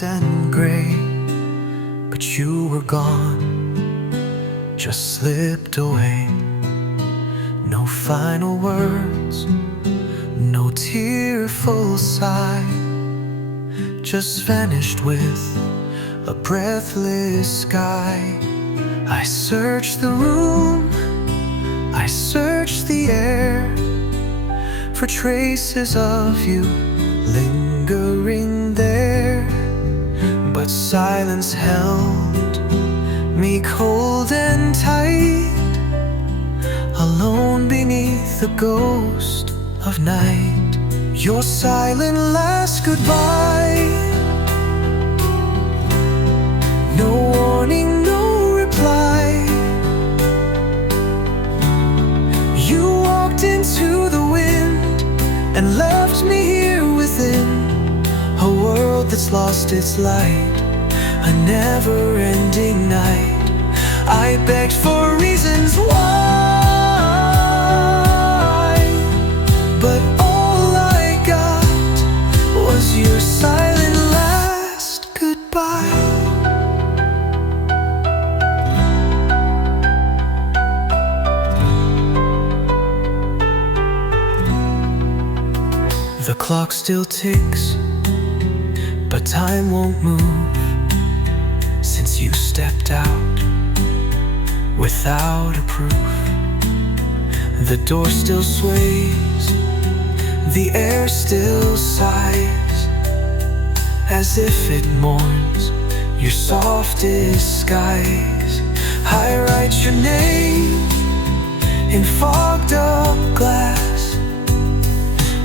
soft and gray, but you were gone, just slipped away. No final words, no tearful sigh, just vanished with a breathless sky. I searched the room, I searched the air for traces of you lingering there, but silence held me cold and tight, alone beneath the ghost of night. Your silent last goodbye, no warning, no reply. You walked into the wind and left me here within a world that's lost its light, a never-ending night. I begged for reasons why, but all I got was your silent last goodbye. The clock still ticks, but time won't move since you stepped out without a proof. The door still sways, the air still sighs, as if it mourns your softest skies. I write your name in fogged up glass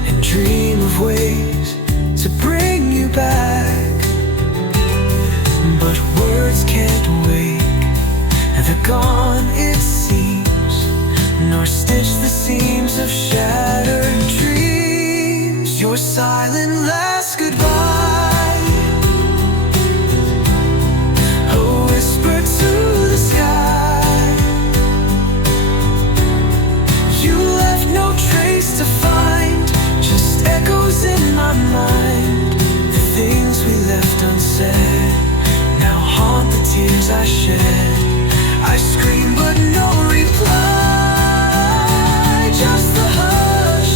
and dream of ways to bring you back, but words can't wake the gone, it seems, nor stitch the seams of shattered dreams. Your silent last goodbye, a whisper to the sky. You left no trace to find, just echoes in my mind. The things we left unsaid now haunt the tears I shed. I scream but no reply, just the hush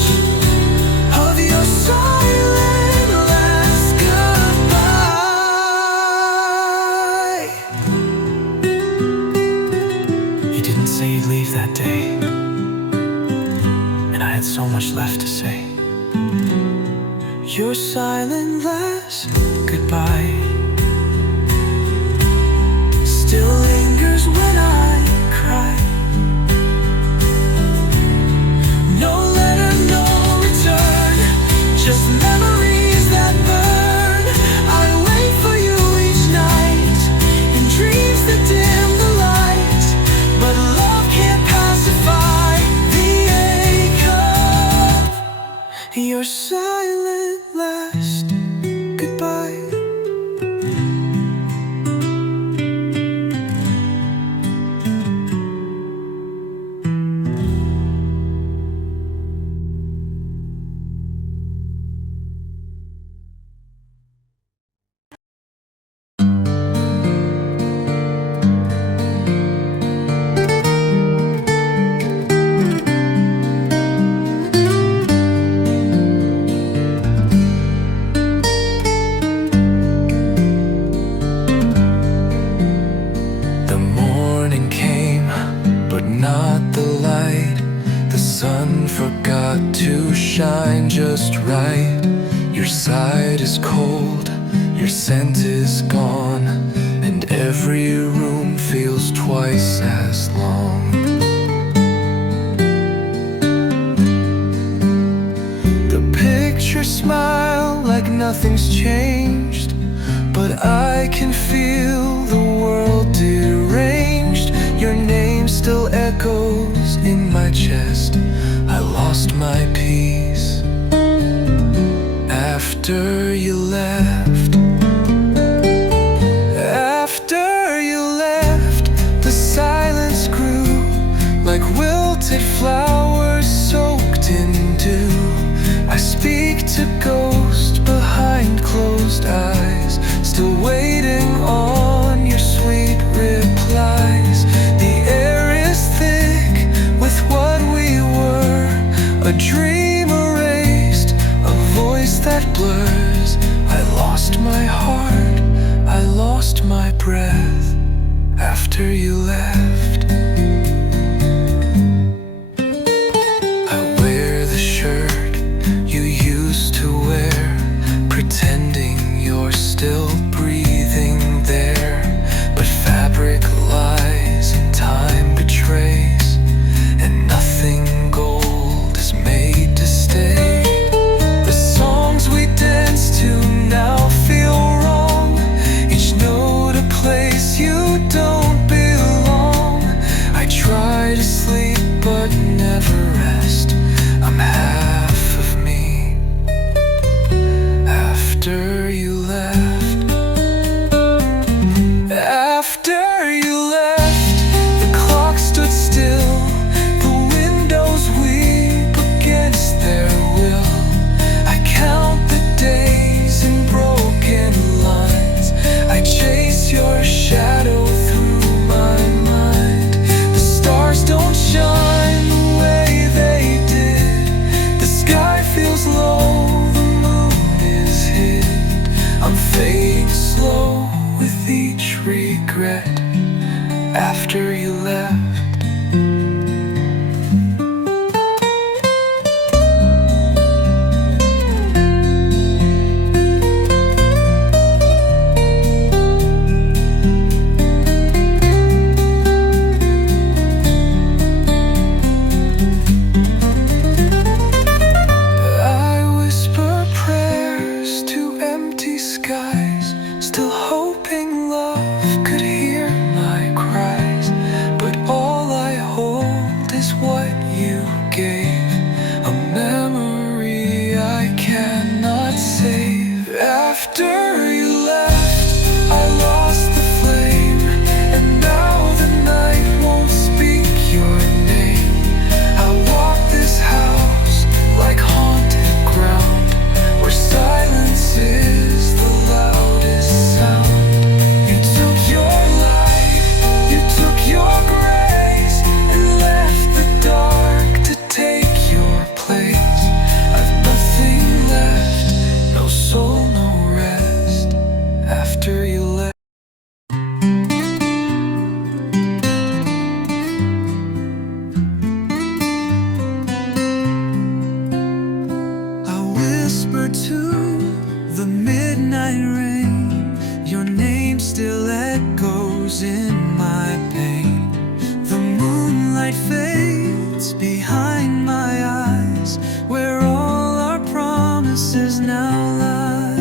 of your silent last goodbye. You didn't say you'd leave that day, and I had so much left to say. Your silent last goodbye still lingers when I cry. No letter, no return, just memories that burn. I wait for you each night in dreams that dim the light, but love can't pacify the ache of your silent last goodbye. To shine just right. Your side is cold, your scent is gone, and every room feels twice as long. The pictures smile like nothing's changed, but I can feel the world deranged. Your name still echoes in my chest. I lost my peace after you left. After you left, the silence grew like wilted flowers soaked in dew. I speak to ghosts behind closed eyes, still I lost my breath after you left. I wear the shirt you used to wear, pretending you're still breathing there. But fabric lies and time betrays, and nothing gold is made to stay. The songs we dance to now feel wrong, each note a place you don't belong. I try to sleep but never rest. I'm half of me after you left. After you left, the clock stood still, the windows weep against their will. I count the days in broken lines, I chase your shadow through my mind. The stars don't shine the way they did, the sky feels low, the moon is hid. I'm fading slow with each regret after you left. I whisper prayers to empty skies, still hoping love could hear my cries. But all I hold is what you gave, a memory I cannot save. After you left, I lost the flame, and now the night won't speak your name. I walk this house like haunted ground, where silence is the loudest sound. You took your light, you took your grace, and left the dark to take your place. I've nothing left, no soul, no rest after you left. I whisper to the midnight rain, your name still echoes in my pain. The moonlight fades behind my eyes, where all our promises now lie.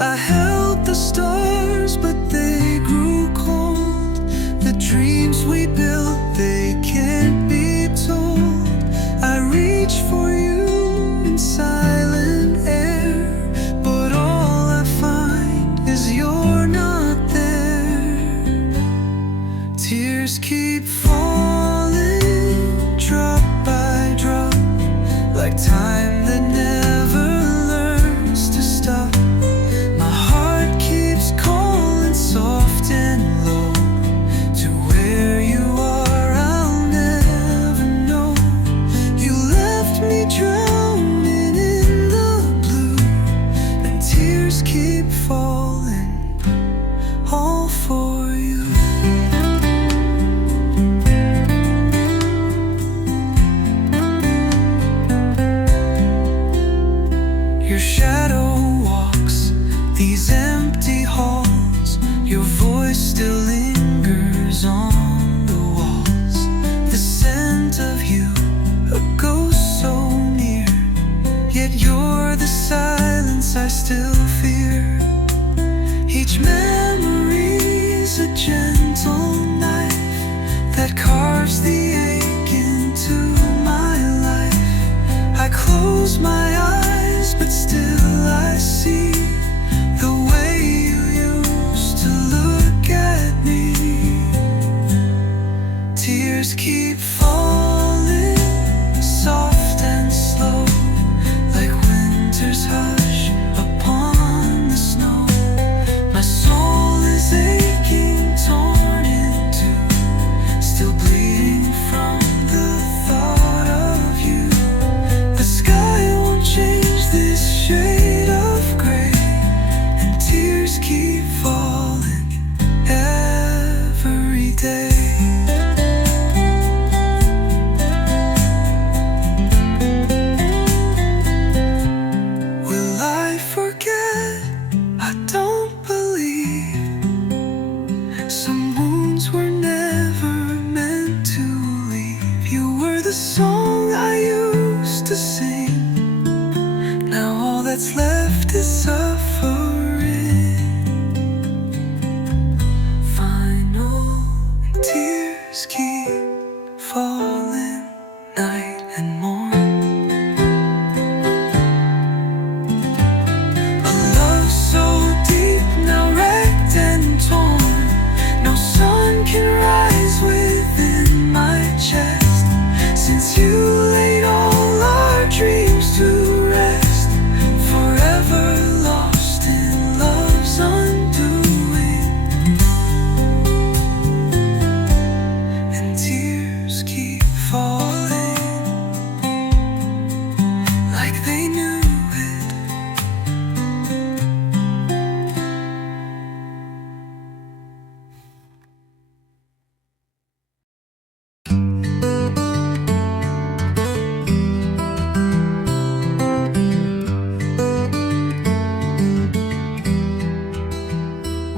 I held the stars, but they grew cold. The dreams we built, they can't be told. I reach for you in silent air, but all I find is you're not there. Tears keep falling, drop by drop, like time that never learns to stop. My heart keeps calling soft and low, to where you are I'll never know. You left me drowning in the blue, and tears keep falling, all for you. Your shadow walks these empty halls, your voice still lingers on the walls. The scent of you, a ghost so near, yet you're the silence I still fear. Each memory's a gentle knife that carves the ache into my life. I close my eyes, but still I see the way you used to look at me. Tears keep falling, soft and slow, like winter's hush upon the snow. My soul is aching, torn in two, still bleeding from the thought of you. The sky won't change this shade of gray, and tears keep falling.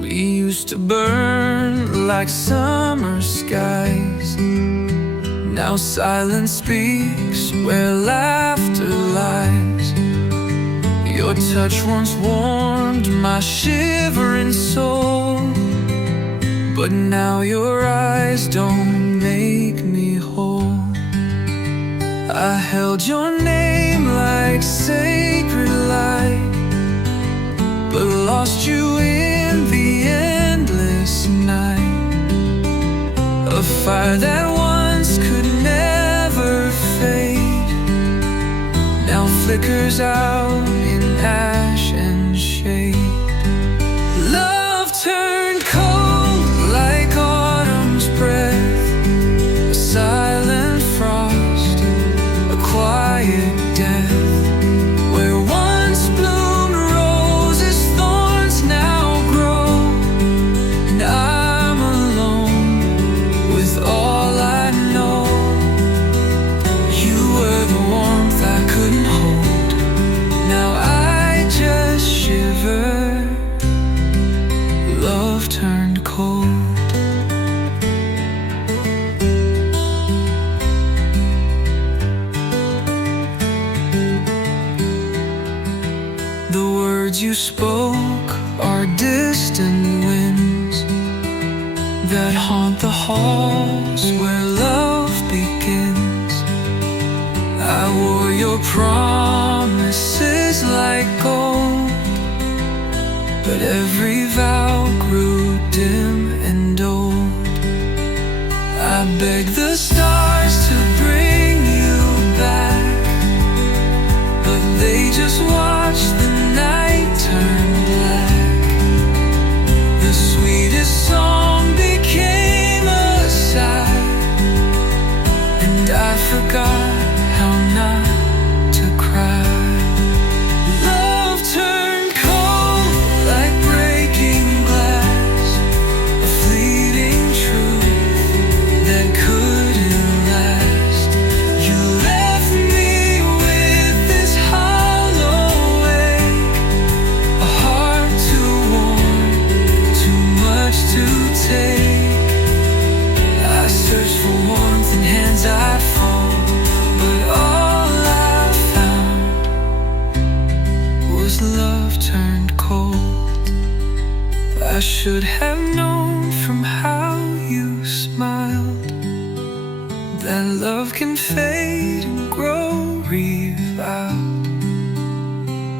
We used to burn like summer skies. Now silence speaks where laughter lies. Your touch once warmed my shivering soul, but now your eyes don't make me whole. I held your name like sacred light, but lost you in the endless night. A fire that once could never fade now flickers out in ash and shade. Love turned cold like autumn's breath, a silent frost, a quiet death. Where once bloomed roses, thorns now grow, and I'm alone with all I know. You were the warmth I couldn't hold, now I just shiver. Love turned cold. The words you spoke are distant winds that haunt the halls where love begins. I wore your promises like gold, but every vow grew dim and old. I begged the stars to bring you back, but they just watched the night turn black. The sweetest song became a sigh, and I forgot how not to cry. Love turned cold like breaking glass, a fleeting truth that couldn't last. You left me with this hollow ache, a heart too warm, too much to take. I searched for warmth in hands I'd fold, but all I found was love turned cold. I should have known from how you smiled that love can fade and grow reviled.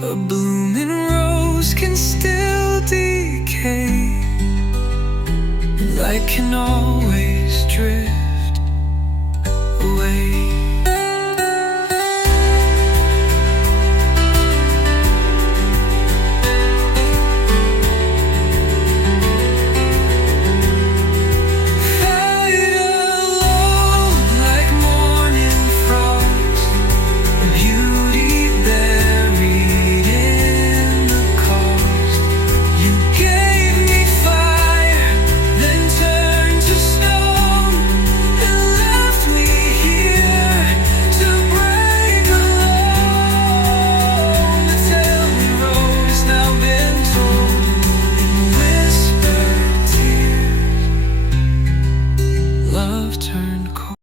A blooming rose can still decay, light can always drift away. Fight alone like morning frost, a beauty buried in the cost. You gave me fire, then turned to stone, and left me here to break alone. The tale we wrote has now been told in whispered tears. Love turned cold.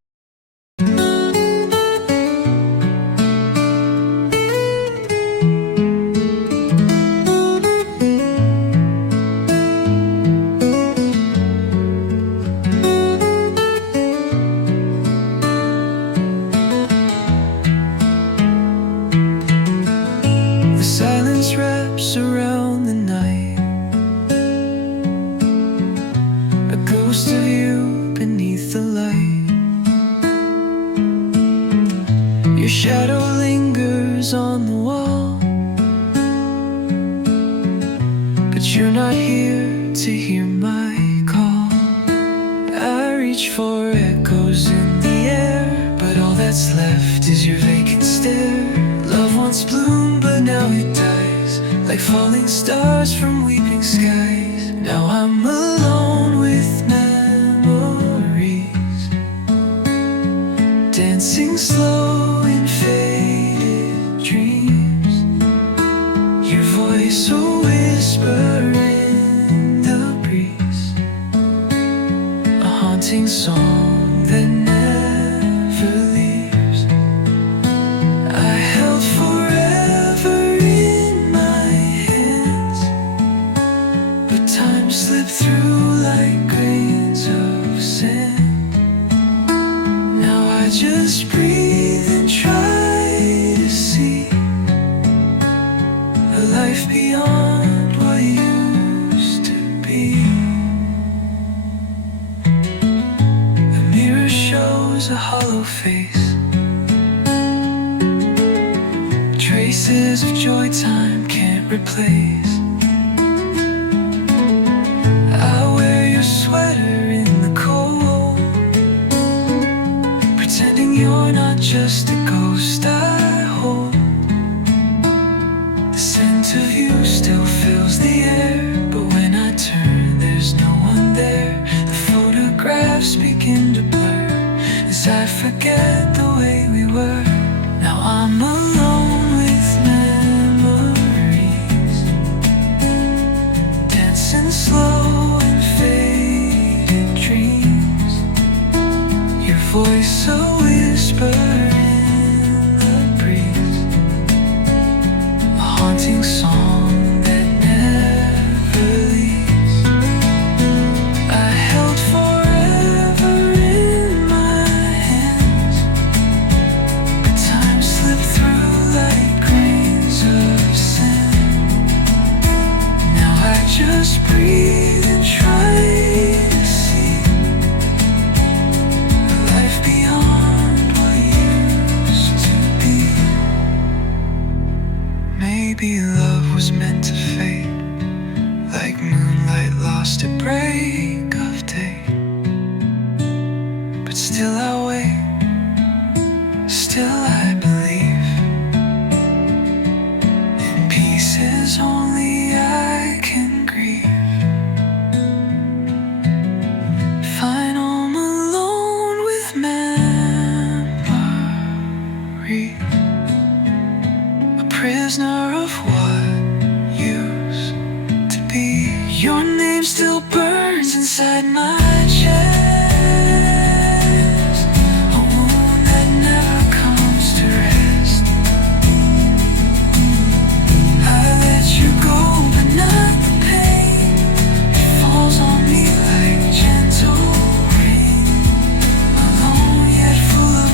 The silence wraps around the night, a ghost of you beneath the light. Your shadow lingers on the wall, but you're not here to hear my call. I reach for echoes in the air, but all that's left is your vacant stare. Love once bloomed, but now it dies like falling stars from weeping skies. Now I'm alone with memories, dancing slow in faded dreams. Your voice a whisper in the haunting song that never leaves. I held forever in my hands, but time slipped through like grains of sand. Now I just breathe and try to see a life beyond what used to be. The mirror shows a hollow face, traces of joy time can't replace. I wear your sweater in the cold, pretending you're not just a ghost I hold. The scent of you still fills the air, but when I turn there's no one there. The photographs begin to blur as I forget the way we were. Now I'm alone with memories, dancing slow in faded dreams. Your voice a whisper in the breeze, a haunting song that never leaves. I held forever in my hands, but time slipped through like grains of sand. Now I just breathe and try to see a life beyond what used to be. Maybe love was meant to fade, like moonlight lost at break of day. But still I wait, still I believe in pieces only I can grieve. Fine, I'm alone with memory, a prisoner of what used to be. Your name still burns inside my chest, a wound that never comes to rest. I let you go, but not the pain. It falls on me like gentle rain, alone yet full of.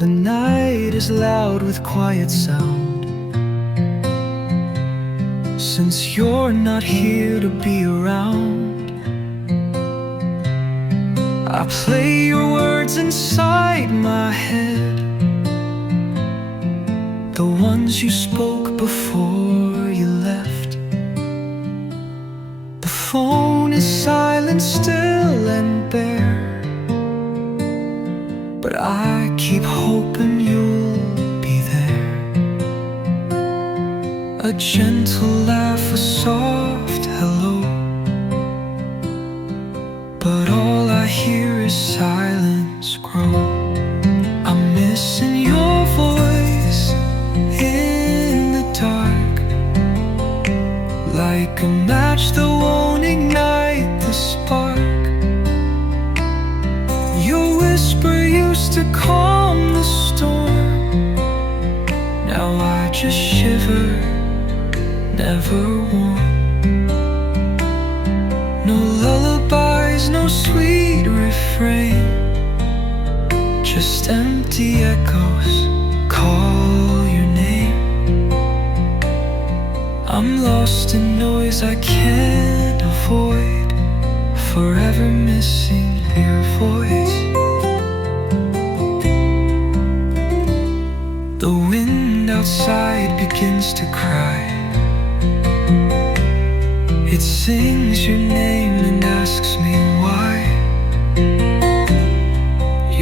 The night is loud with quiet sound, since you're not here to be around. I play your words inside my head, the ones you spoke before you left. The phone is silent, still and bare, but I keep hoping you'll be there. A gentle laugh, a soft hello, but all I hear is silence grow. I'm missing your voice in the dark, like a match that won't ignite the spark. Your whisper used to calm the storm, now I just shiver, never warm. No lullabies, no sweet refrain, just empty echoes call your name. I'm lost in noise I can't avoid, forever missing your voice. The wind outside begins to cry, it sings your name and asks me why.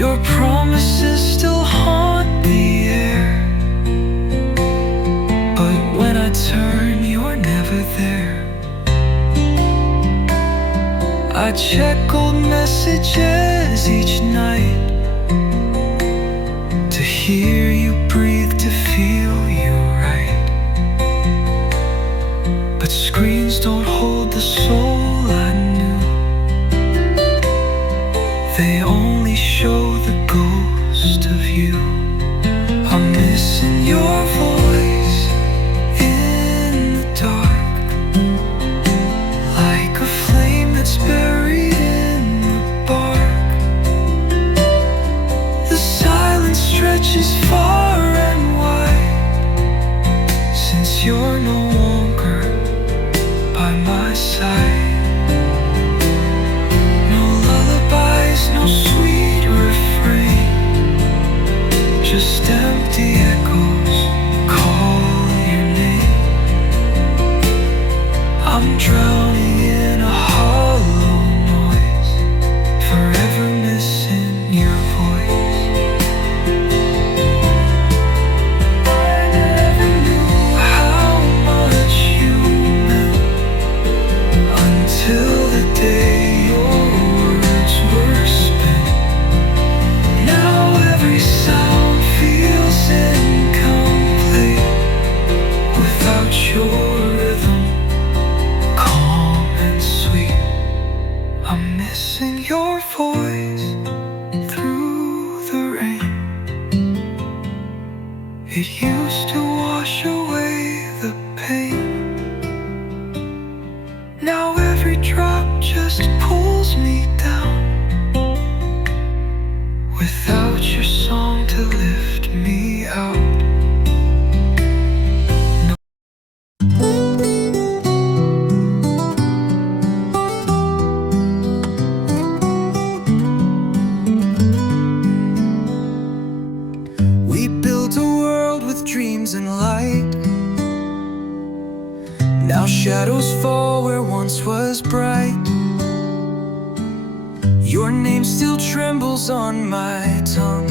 Your promises still haunt the air, but when I turn you're never there. I check old messages each night they only show the ghost of you. I'm missing your voice in the dark, like a flame that's buried in the bark. The silence stretches far and wide, since you're no longer by my side. No lullabies, no sweet refrain, just empty echoes call your name. I'm drowning in a hollow noise, forever missing your voice. I never knew how much you meant until the day your words were spent. Now every sound feels incomplete without your rhythm, calm and sweet. I'm missing your voice through the rain. It used to wash away the pain. Now every drop just pulls me down, without your song to lift me out. We built a world with dreams and light. Now shadows fall where once was bright. Your name still trembles on my tongue,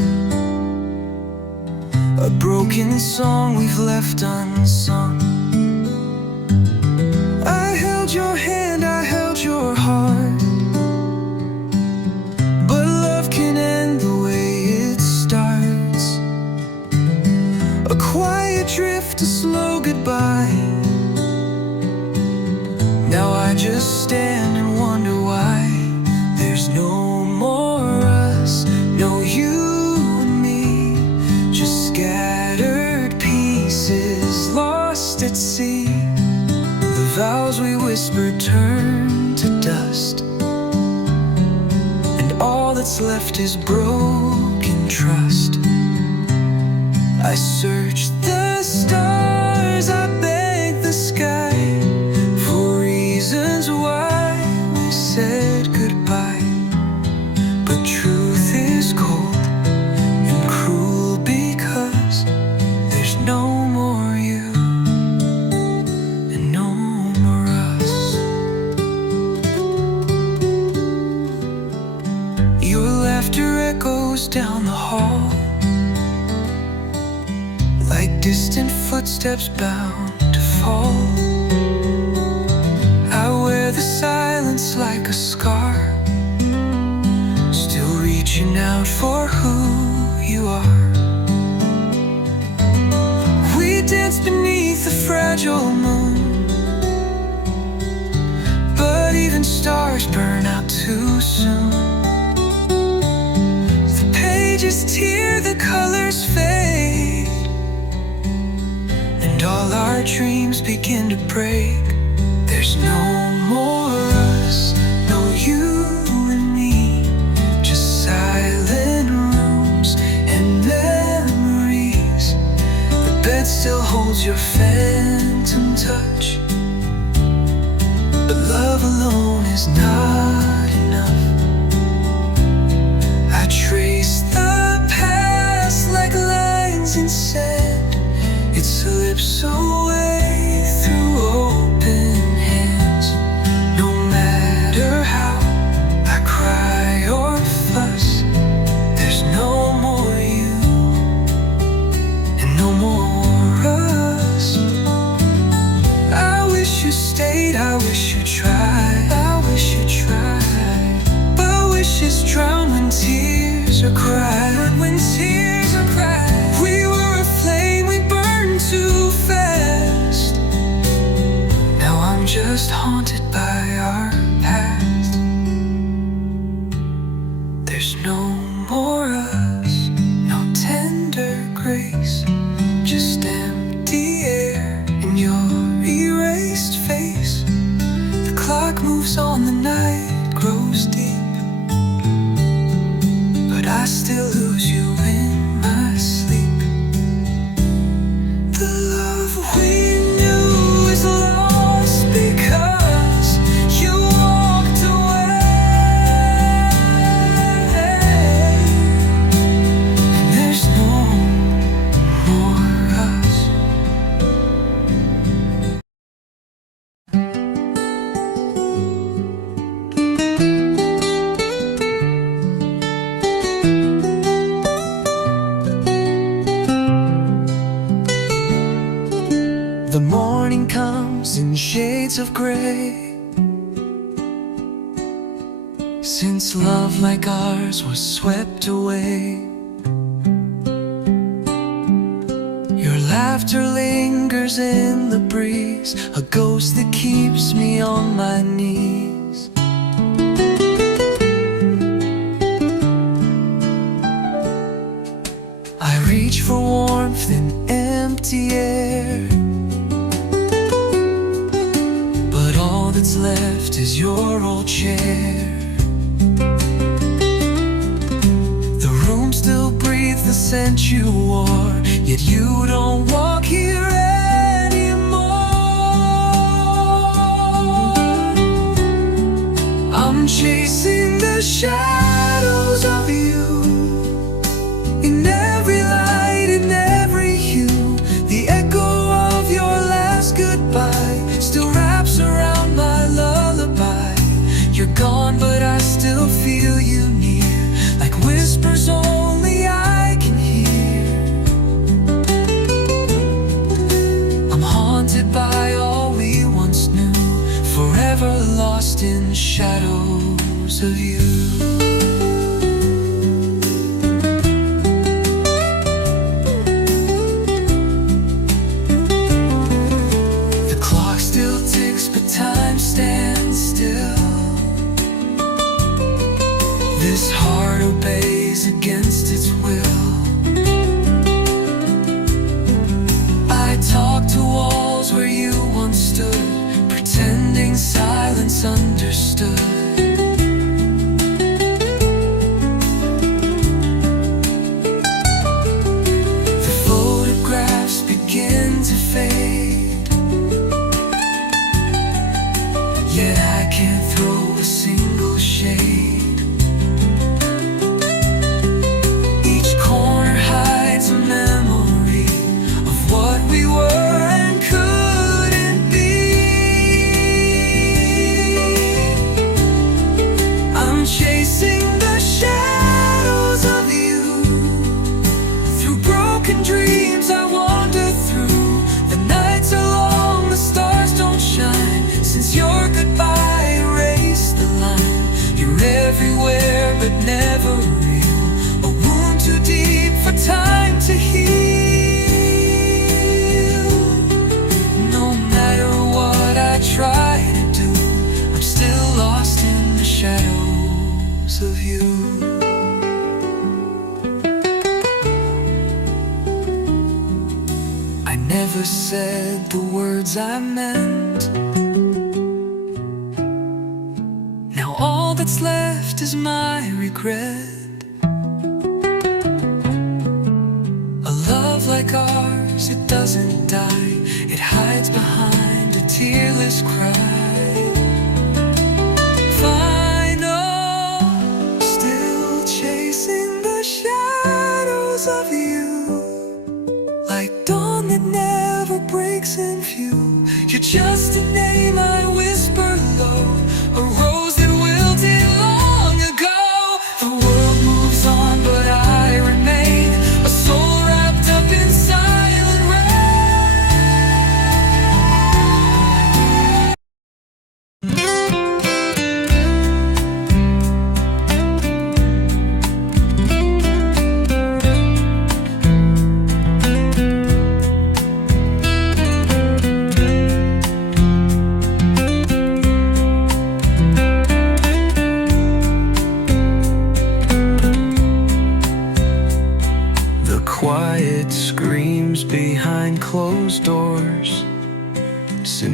a broken song we've left unsung. I held your hand, I held your heart, but love can end the way it starts. A quiet drift, a slow goodbye. Now I just stand and wonder why there's no more us, no you and me, just scattered pieces lost at sea. The vows we whispered turn to dust, and all that's left is broken trust. I searched the stars, I begged the sky for reasons why we said goodbye. But truth is cold and cruel because there's no more you and no more us. Your laughter echoes down the hall, like distant footsteps bound to fall. I wear the silence like a scar, still reaching out for who you are. We danced beneath the fragile moon, but even stars burn out too soon. The pages tear, the colors fade, and all our dreams begin to break. There's no more us, no you and me, just silent rooms and memories. The bed still holds your phantom touch, but love alone is not enough. I trace the past like lines in sand, it slips away through open hands. No matter how I cry or fuss, there's no more you and no more us. I wish you stayed, I wish you tried, I wish you tried, but wishes drown when tears are cried. When tears are cried, we were a flame, we burned too fast. There's no more us, no tender grace, just empty air and your erased face. The clock moves on, the night grows deep, but I still lose you in my sleep. The love we knew is lost because you walked away. And there's no more us. The morning comes in shades of gray. Since love like ours was swept away, your laughter lingers in the breeze, a ghost that keeps me on my knees. I reach for warmth in empty air, all that's left is your old chair. The room still breathes the scent you wore, yet you don't walk here anymore. I'm chasing the shadows of you, in every light, in every hue. The echo of your last goodbye still wraps around my lullaby. You're gone, but I still feel you near, like whispers only I can hear. I'm haunted by all we once knew, forever lost in shadows of you. Time stands still. This heart obeys against its will. I talk to walls where you once stood, pretending silence understood. The photographs begin to fade, yet I can't throw a single shade. Each corner hides a memory of what we were and couldn't be. I'm chasing the shadows of you, through broken dreams I wander through. The nights are long, the stars don't shine, since your goodbye erased the line. You're everywhere but never real, a wound too deep for time to heal. No matter what I try to do, I'm still lost in the shadows of you. I never said the words I meant. Now all that's left is my regret. A love like ours, it doesn't die, it hides behind a tearless cry. Final, still chasing the shadows of you, like dawn that never breaks in view. You're just a name I whisper low, a rose that wilted long ago. The world moves on, but I remain, a soul wrapped up in silent rain.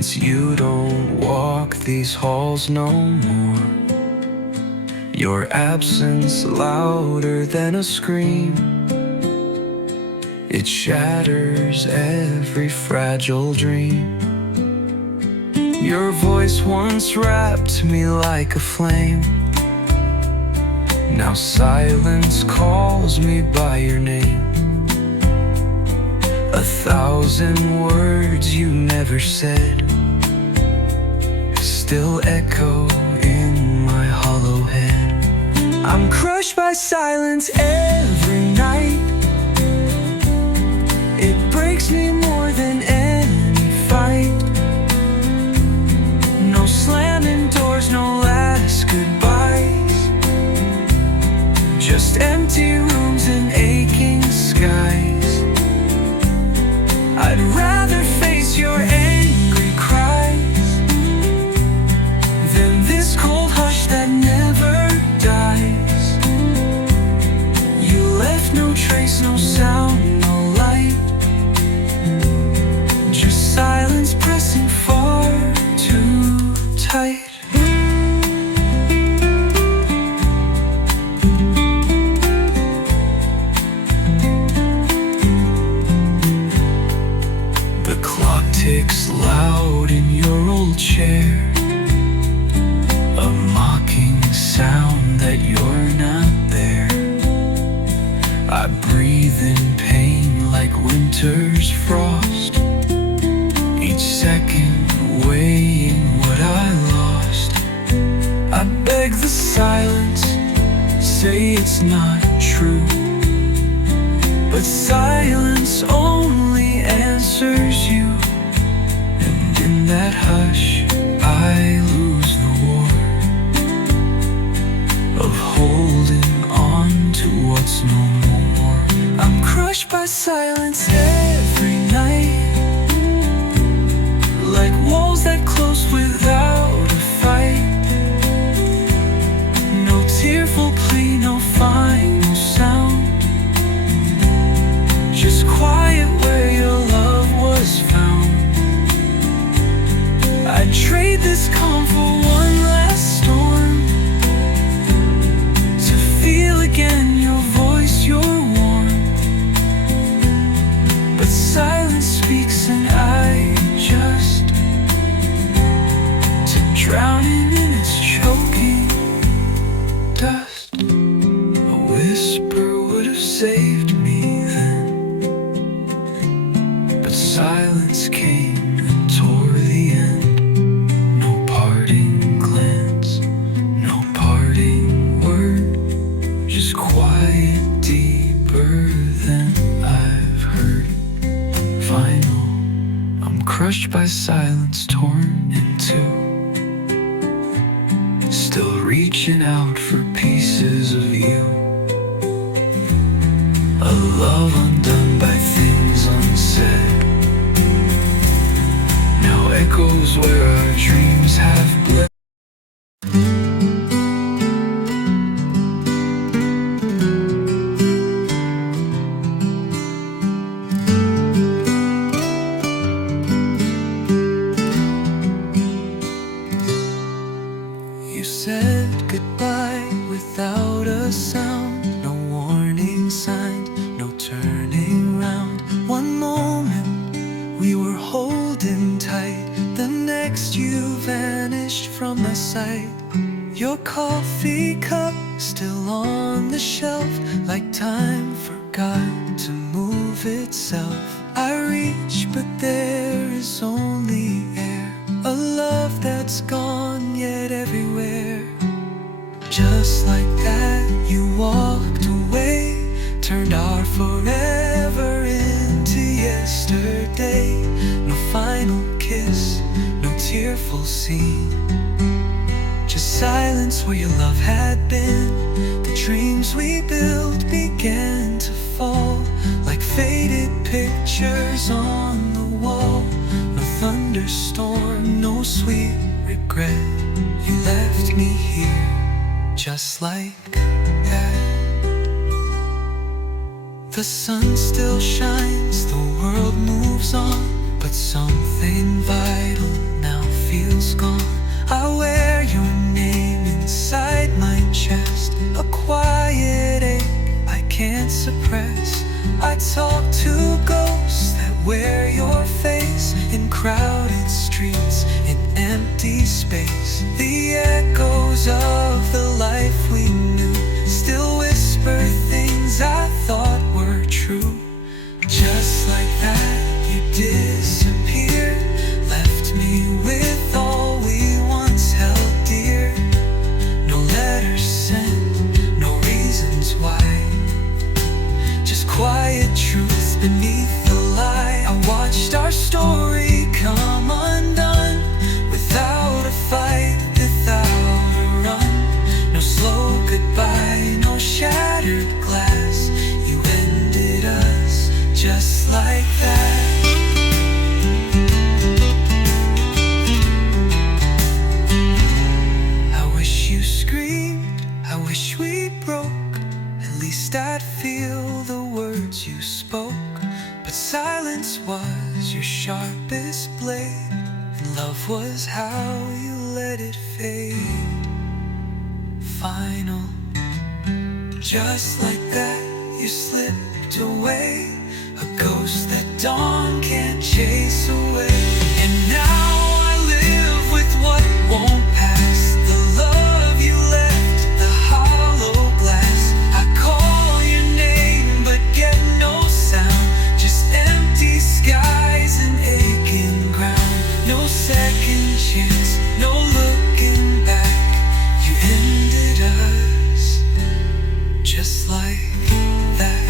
since you don't walk these halls no more. Your absence louder than a scream, it shatters every fragile dream. Your voice once wrapped me like a flame, now silence calls me by your name. 1,000 words you never said still echo in my hollow head. I'm crushed by silence every night. It breaks me more than any fight. No slamming doors, no last goodbyes, just empty rooms and aching skies. I'd rather face your angry cries than this cold hush that never dies. You left no trace, no sound, no light, just silence pressing far too tight. The clock ticks loud in your old chair, a mocking sound that you're not there. I breathe in pain like winter's frost, each second weighing what I lost. I beg the silence, say it's not true, but silence only answers you. And in that hush I lose the war of holding on to what's no more. I'm crushed by silence every night, like walls that close without a fight. No tearful plea, no final sound, just quiet where your love was found. I'd trade this calm for one last storm, to feel again your voice, your warmth. But silence speaks and I just drowning in its choking dust. A whisper would have saved me then, but silence came and tore the end. No parting glance, no parting word, just quiet deeper than I've heard. Final, I'm crushed by silence, torn in two, still reaching out for pieces of you. A love undone by things unsaid, now echoes where our dreams have bled. You said goodbye without a sound, no warning signs, no turning round. One moment we were holding tight, the next you vanished from my sight. Your coffee cup still on the shelf, like time forgot to move itself. I reach but there is only air, a love that's gone yet everywhere. Just like that you walked away, turned our forever into yesterday. No final kiss, no tearful scene, just silence where your love had been. The dreams we built began to fall, like faded pictures on the wall. No thunderstorm, no sweet regret, you left me here just like that. The sun still shines, the world moves on, but something vital silence gone. I wear your name inside my chest, a quiet ache I can't suppress. I talk to ghosts that wear your face, in crowded streets, in empty space. The echoes of the life we knew still whisper things I thought were true. Just like that, you disappeared, left me with all we once held dear. No letters sent, no reasons why, just quiet truth beneath the lie. I watched our story come undone, without a fight, without a run. No slow goodbye, no shattered glass. You ended us just like that. I wish you screamed, I wish we broke. At least I'd feel the words you spoke. But silence was your sharpest blade, and love was how you let it fade. Final, just like that, you slipped away, a ghost that dawn can't chase away. And now I live with what won't pass, the love you left, the hollow glass. I call your name but get no sound, just empty skies and aching ground. No second chance, no looking back. You ended us just like that.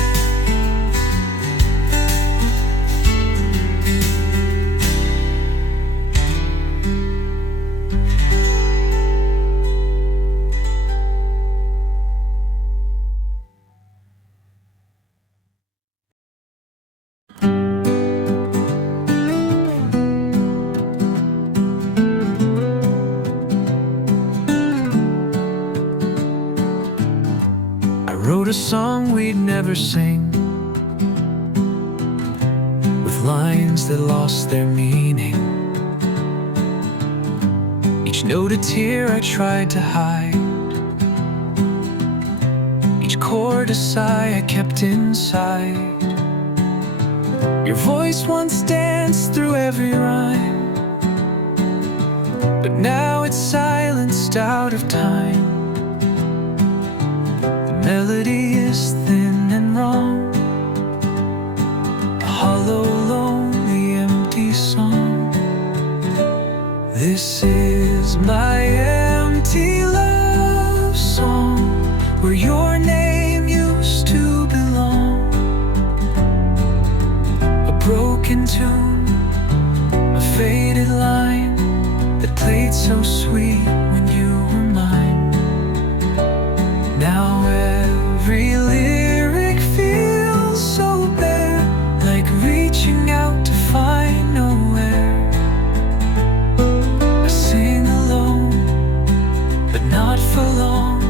I wrote a song we'd never sing, with lines that lost their meaning. Each note a tear I tried to hide, each chord a sigh I kept inside. Your voice once danced through every rhyme, but now it's silenced out of time. Melody is thin and wrong, a hollow, lonely, empty song. This is my empty love song, where your name used to belong. A broken tune, a faded line that played so sweet when you were mine. Now every lyric feels so bare, like reaching out to find nowhere. I sing alone, but not for long.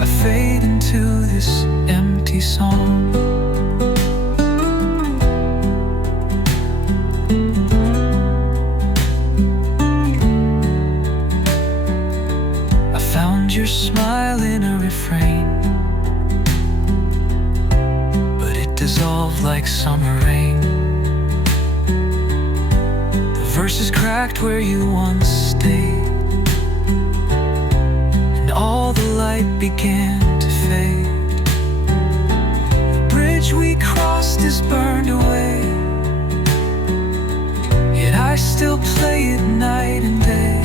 I fade into this empty song. I found your smile in a refrain, but it dissolved like summer rain. The verses cracked where you once stayed, and all the light began to fade. The bridge we crossed is burned away, yet I still play it night and day.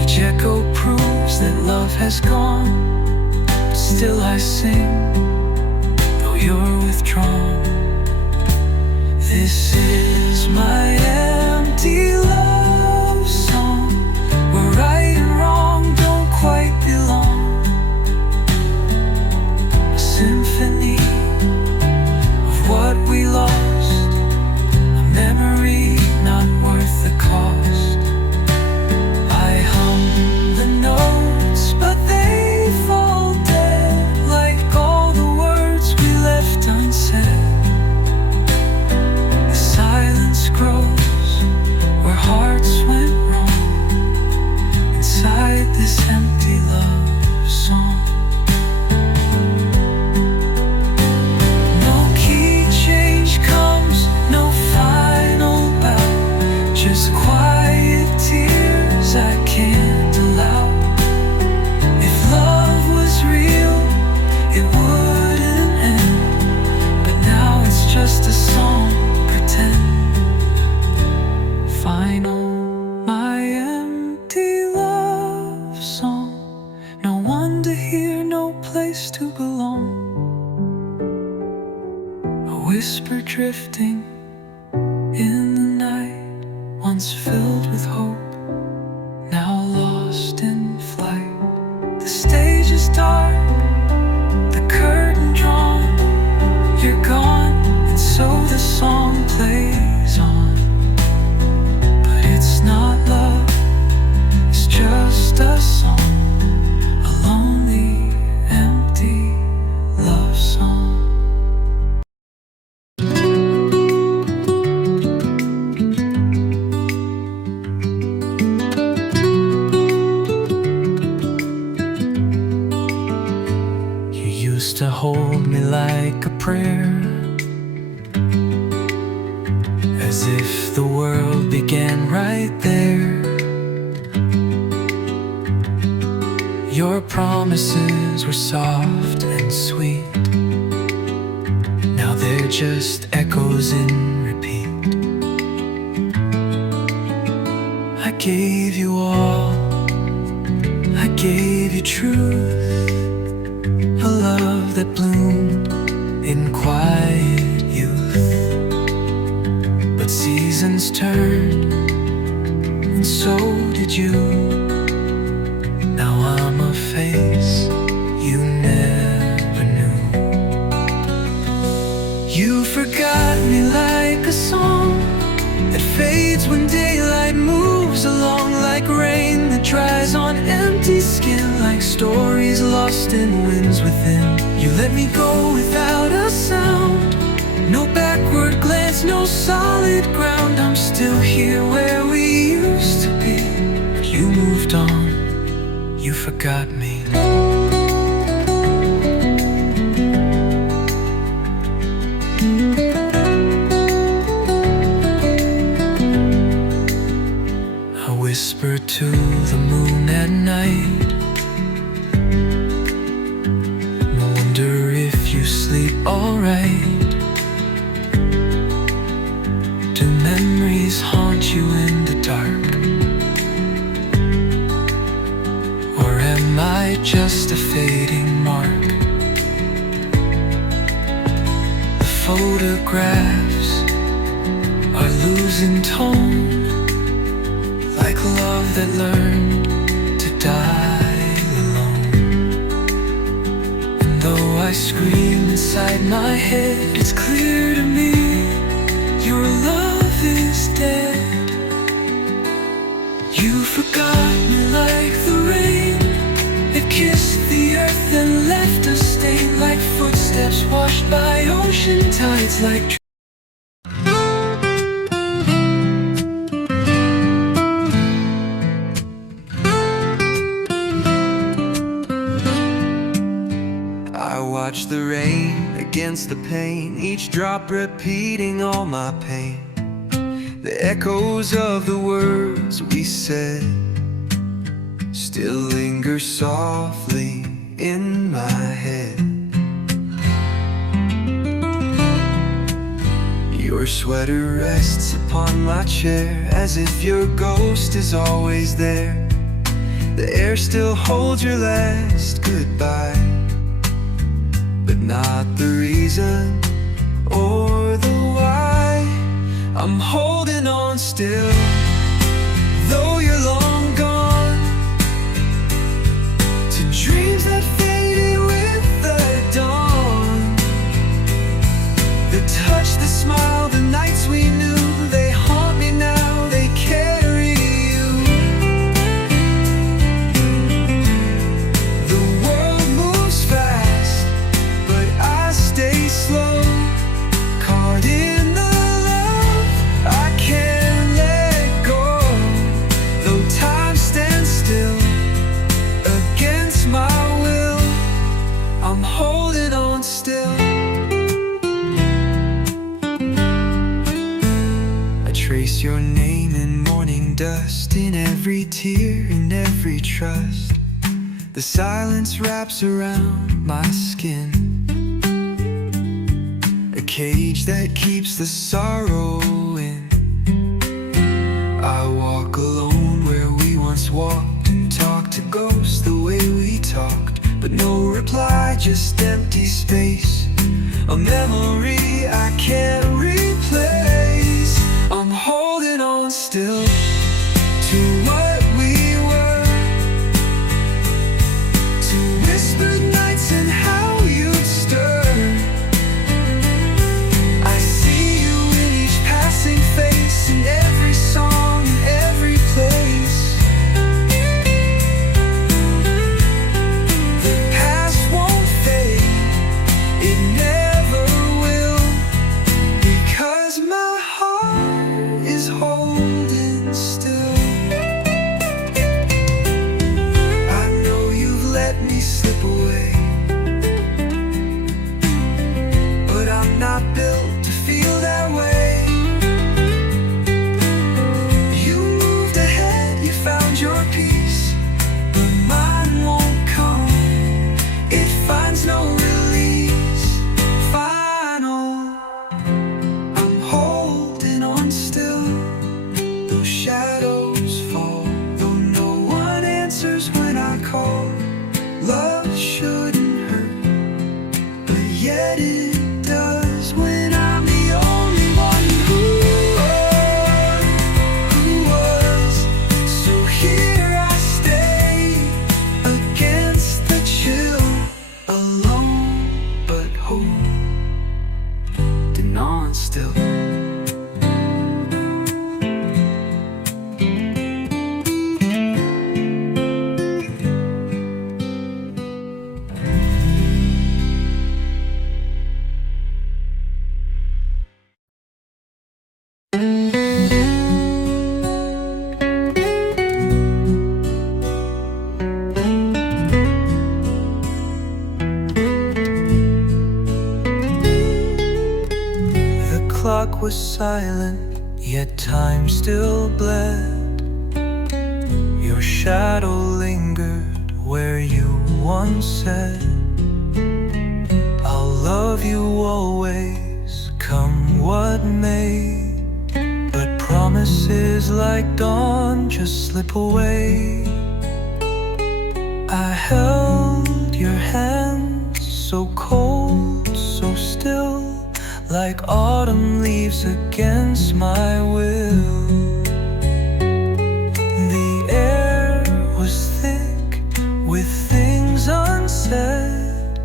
Each echo proves that love has gone, but still I sing, though you're withdrawn. This is my empty love song, where right and wrong don't quite belong. A symphony of what we lost, a memory not worth the cost. I hum the notes, but they fall dead, like all the words we left unsaid. The silence grows where place to belong. A whisper drifting in the night, once filled with hope, now lost in flight. The stage is dark, the curtain drawn, you're gone, and so the song plays on. But it's not love, it's just a song, a lonely, empty love song. You used to hold me like a prayer, as if the world began right there. Your promises were soft and sweet, now they're just echoes in repeat. I gave you all, I gave you truth, a love that bloomed in quiet youth. But seasons turned, and so did you. Now I'm a face you never knew. You forgot me like a song that fades when daylight moves along, like rain that dries on empty skin, like stories lost in winds within. You let me go without a sound, no backward glance, no solid ground. I'm still here where we used to be, but you moved on, you forgot me. I whisper to the moon at night, I wonder if you sleep alright. Do memories haunt you in the dark, or am I just a fading mark? The photographs are losing tone, like love that learned to die alone. And though I scream inside my head, it's clear to me your love is dead. You forgot me like the rain that kissed the earth and left a stain, like footsteps washed by ocean tides, like I watch the rain against the pain, each drop repeating all my pain. The echoes of the words we said still linger softly in my head. Your sweater rests upon my chair, as if your ghost is always there. The air still holds your last goodbye, but not the reason or the why. I'm holding on still, though you're long gone, to dreams that faded with the dawn. The touch, the smile, the nights we knew, they haunt me now, they carry you. The world moves fast, but I stay slow, caught in the love I can't let go. Though time stands still against my will, I'm holding on still. I trace your name in morning dust, in every tear, in every trust. The silence wraps around my skin, a cage that keeps the sorrow in. I walk alone where we once walked, and talk to ghosts the way we talked, but no reply just empty space, a memory I can't replace. I'm holding on still to what we were, to whispered nights and how you'd stir. I see you in each passing face, in every song, in every place. The past won't fade, it never will, because my heart is holding still. I know you've let me slip away, but I'm not built to feel that way. You moved ahead, you found your peace, but mine won't come. It finds no release. Final, I'm holding on still. Those shadows fall, though no one answers when I call. Love shouldn't hurt, but yet it does when I'm the only one who was. So here I stay against the chill, alone but holding on still. The clock was silent, yet time still bled. Your shadow lingered where you once said, I'll love you always, come what may. But promises like dawn just slip away. I held your hand so cold, so still, like autumn leaves against my will. The air was thick with things unsaid,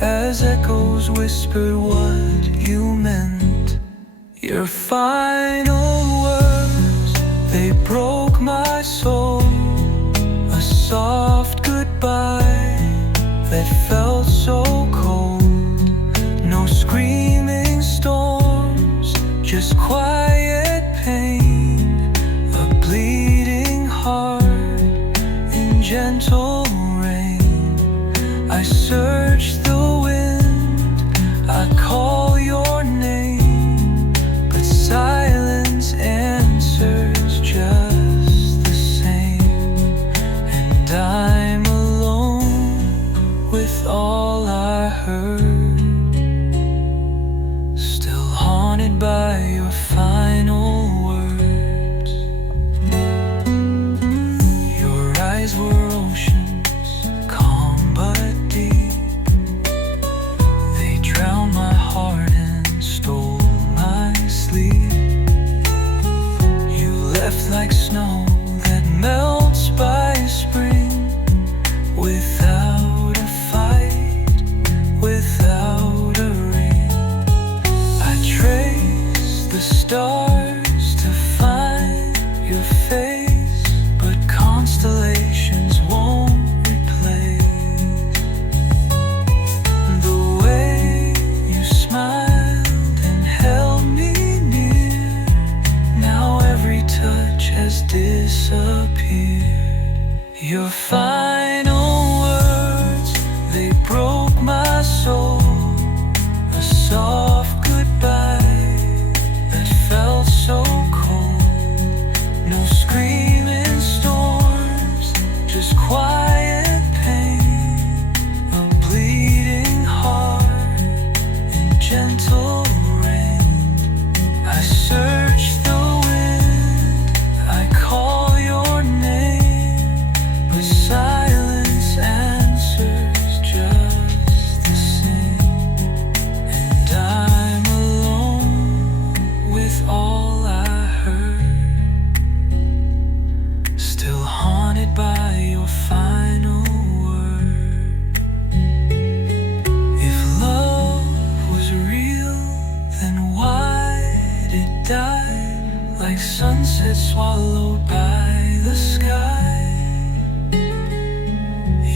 as echoes whispered what you meant. Your final words, they broke my soul. A soft goodbye that felt so cold. No screaming storms, just quiet pain. A bleeding heart in gentle rain. I search the wind, I call your name, but silence answers just the same. And I'm alone with all I heard, still haunted by your final words. Your eyes were oceans, calm but deep. They drowned my heart and stole my sleep. You left like snow that melts by spring, without a fight, without a ring. I trace the stars to find your face, but constellations won't replace the way you smiled and held me near. Now every touch has disappeared. Your final words, they broke my soul. A soft goodbye that felt so cold. No screaming storms, just quiet pain. A bleeding heart in gentle rain. I search the wind, I call your name, but silence answers just the sunset swallowed by the sky.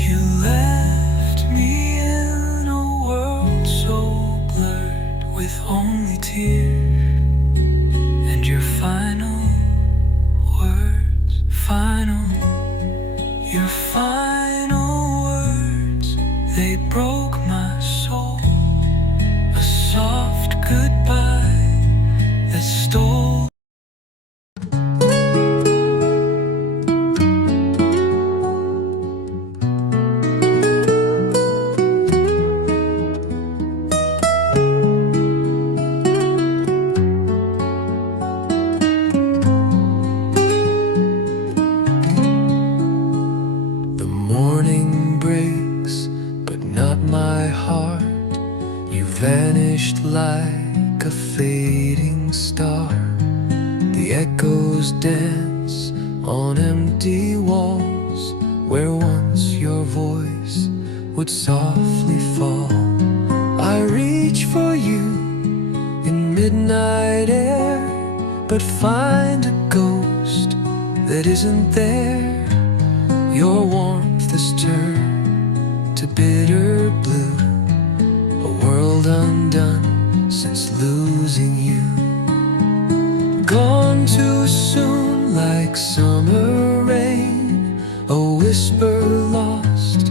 You left me in a world so blurred with only tears and your final words. Your final words, they broke my soul. A soft goodbye that stole. Morning breaks, but not my heart. You vanished like a fading star. The echoes dance on empty walls, where once your voice would softly fall. I reach for you in midnight air, but find a ghost that isn't there. Your warmth has turned to bitter blue, a world undone since losing you. Gone too soon like summer rain, a whisper lost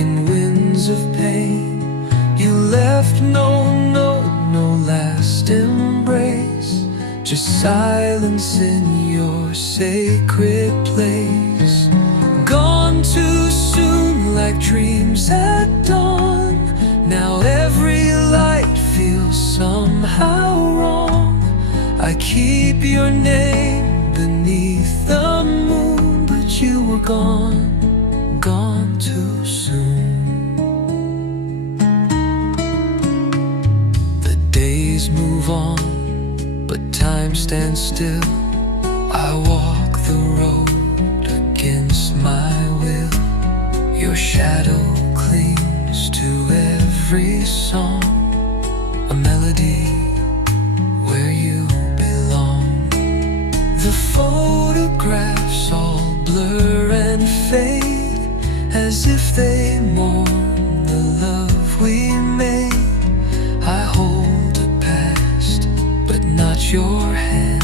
in winds of pain. You left no note, no last embrace, just silence in your sacred place. Gone too soon like dreams at dawn. Now every light feels somehow wrong. I keep your name beneath the moon, but you were gone too soon. The days move on, but time stands still. I walk the road against my will. Your shadow clings to every song, a melody where you belong. The photographs all blur and fade, as if they mourn the love we made. I hold a past, but not your hand,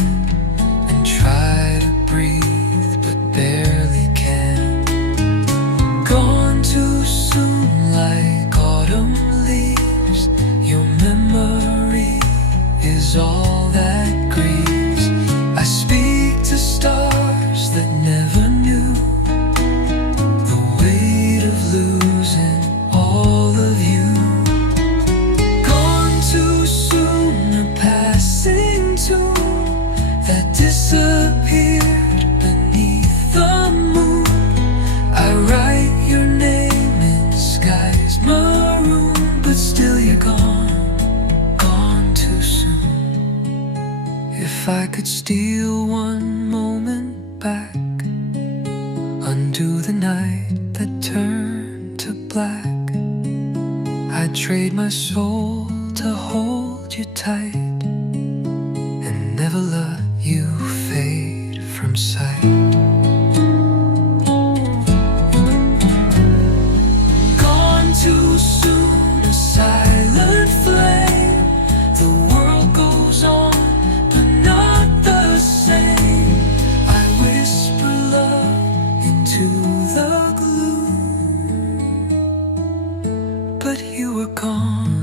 and try to breathe, but barely can. Gone too soon like autumn leaves. Your memory is all that grieves. I speak to stars that never knew the weight of losing all of you. Gone too soon, a passing tune that disappeared beneath the moon. I write your name in skies maroon, but still you're gone too soon. If I could steal one moment back, undo the night that turned to black, I'd trade my soul to hold you tight and never let you fade from sight. Gone too soon, a silent flame. The world goes on, but not the same. I whisper love into the gloom, but you were gone